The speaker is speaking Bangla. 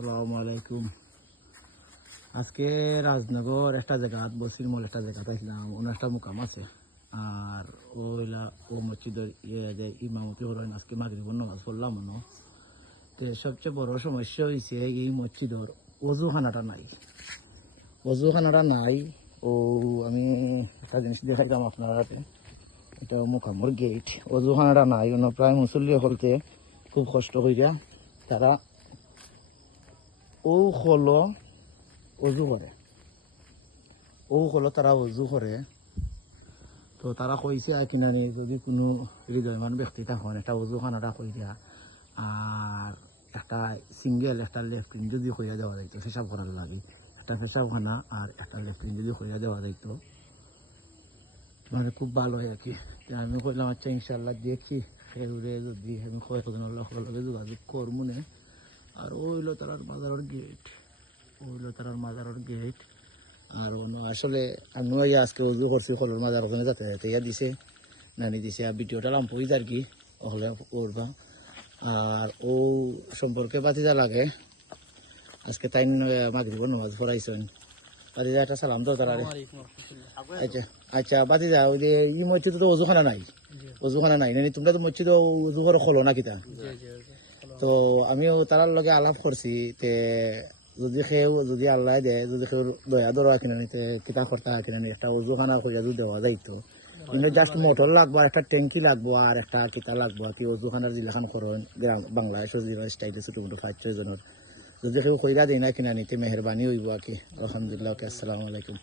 আসসালামু আলাইকুম। আজকে রাজনগর একটা জায়গা বসিরমল একটা জায়গা আসলাম, একটা মুকাম আছে। আর ওইলা ও মসজিদের যে ইমামতি করেন আজকে মাগরিবের নামাজ পড়লাম মনে। তো সবচেয়ে বড় সমস্যা হয়েছে এই মসজিদের অজুখানাটা নাই। অজুখানাটা নাই। ও আমি একটা জিনিস দেখাইতাম আপনার হাতে, এটা মুকামর গেট। অজুখানাটা নাই, প্রায় মুসল্লি হলতে খুব কষ্ট করিয়া তারা ও হলো অজু করে, তারা অজু করে। তো তারা কইছে আর কিনা নি যদি কোনো হৃদয়মান ব্যক্তি তখন একটা অজুখানাটা কইরা আর একটা সিঙ্গেল একটা লেফটিন যদি কইরা দেওয়া যাইতো পেশাব করার লাগে, একটা পেশাবখানা আর একটা লেফটিন যদি কইরা দেওয়া যাইতো মানে খুব ভালো হয় আর কি। আমি কইলাম আচ্ছা ইনশাল্লাহ দেখি সেগুলো যদি আমি কয়েকজন লগে যোগাযোগ করবো না। আর ওইলো তারার বাজারের গেট, গেট। আর আসলে আমিও আজকে উজু করছি কলর মাজার ওখানে যাতে ইয়া দিছে নানি দিছে আর ভিডিওটা লাম্পই আর কি ওখানে করবা। আর ও সম্পর্কে বাতিজা লাগে আজকে তাই মাগরিব নামাজ পড়াইছেন। বাতিজা একটা সালাম দাও তারা। আচ্ছা আচ্ছা বাতিজা, ওই যে ই মসজিদে তো অজুখানা নাই, নানি তোমরা তো মসজিদে উজু করে খোলো না কিতা? তো আমিও তারার লগে আলাপ করছি তে যদি আল্লাহ দেয়, যদি কেউ দয়া ধরা কিনে নিতে কিতা করতা কিনে নি একটা উজুখানা কইরা যদি দেওয়া যাইতো। কিন্তু জাস্ট মোটর লাগবো, একটা ট্যাঙ্কি লাগবো আর একটা কিতা লাগবো আর কি। উজুখানার জিলাখান করেন গ্রাম বাংলাদেশের স্টাইলে ছোট মোটো 5-6 জনের যদি কেউ কইরা দেয় না কিনা নিতে মেহরবানি হইব আর কি। আলহামদুলিল্লাহ। আসসালামু আলাইকুম।